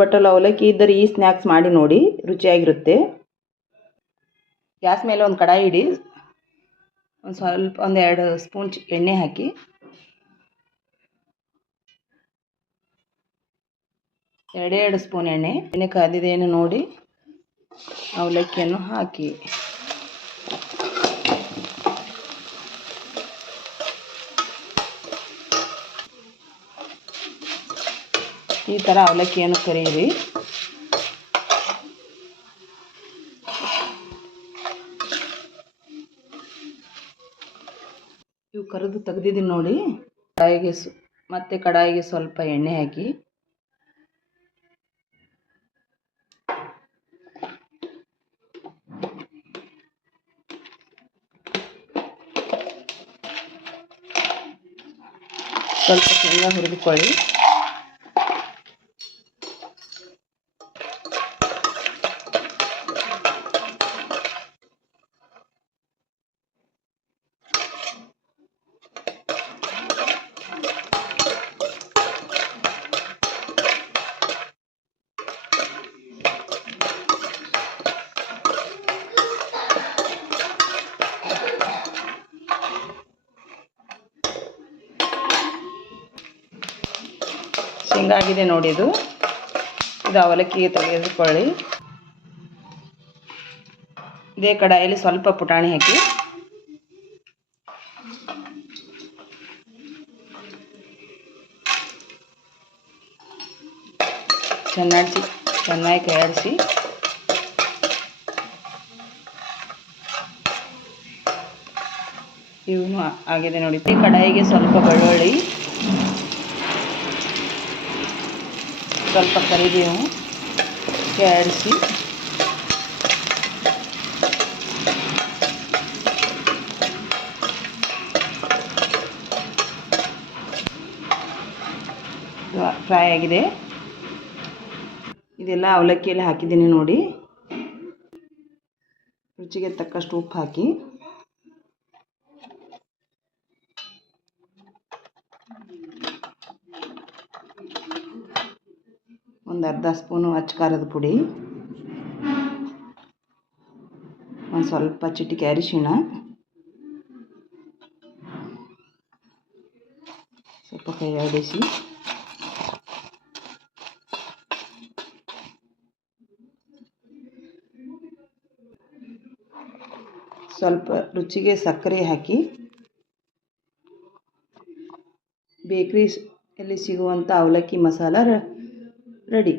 ಬಟ್ಟಲು ಅವಲಕ್ಕಿ ಇದ್ದರೆ ಈ ಸ್ನ್ಯಾಕ್ಸ್ ಮಾಡಿ ನೋಡಿ, ರುಚಿಯಾಗಿರುತ್ತೆ. ಗ್ಯಾಸ್ ಮೇಲೆ ಒಂದು ಕಡಾಯಿ ಇಡಿ. ಒಂದು 2 ಸ್ಪೂನ್ ಎಣ್ಣೆ ಹಾಕಿ, ಎರಡೆರಡು ಸ್ಪೂನ್ ಎಣ್ಣೆ ಕಾದಿದೆಯನ್ನು ನೋಡಿ ಅವಲಕ್ಕಿಯನ್ನು ಹಾಕಿ ಈ ಥರ ಅವಲಕ್ಕಿಯನ್ನು ಕರಿಯಿರಿ. ಇವು ಕರೆದು ತೆಗೆದಿದ್ದೀನಿ ನೋಡಿ. ಕಡಾಯಿಗೆ ಸ್ವಲ್ಪ ಎಣ್ಣೆ ಹಾಕಿ, ಸ್ವಲ್ಪ ಶೇಂಗಾ ಹುರಿದುಕೊಳ್ಳಿ. ಶೇಂಗಾ ಆಗಿದೆ ನೋಡಿ. ಇದು ಅವಲಕ್ಕಿಗೆ ತೆಗೆದುಕೊಳ್ಳಿ. ಇದೇ ಕಡಾಯಲ್ಲಿ ಸ್ವಲ್ಪ ಪುಟಾಣಿ ಹಾಕಿ, ಚೆನ್ನಾಗಿ ಕೈಯಾಡಿಸಿ ಇವನು ಆಗಿದೆ ನೋಡಿ. ಕಡಾಯಿಗೆ ಸ್ವಲ್ಪ ಬೆಳ್ಳುಳ್ಳಿ, ಸ್ವಲ್ಪ ಕರಿಬೇವು ಆಡಿಸಿ, ಫ್ರೈ ಆಗಿದೆ. ಇದೆಲ್ಲ ಅವಲಕ್ಕಿಯಲ್ಲಿ ಹಾಕಿದ್ದೀನಿ ನೋಡಿ. ರುಚಿಗೆ ತಕ್ಕಷ್ಟು ಉಪ್ಪು ಹಾಕಿ, ಒಂದು ಅರ್ಧ ಸ್ಪೂನು ಅಚ್ಚ ಖಾರದ ಪುಡಿ, ಒಂದು ಸ್ವಲ್ಪ ಚಿಟಿಕೆ ಅರಿಶಿಣ, ಸ್ವಲ್ಪ ಕೈ ಆಡಿಸಿ ಸ್ವಲ್ಪ ರುಚಿಗೆ ಸಕ್ಕರೆ ಹಾಕಿ, ಬೇಕರಿಯಲ್ಲಿ ಸಿಗುವಂಥ ಅವಲಕ್ಕಿ ಮಸಾಲ ರೆಡಿ.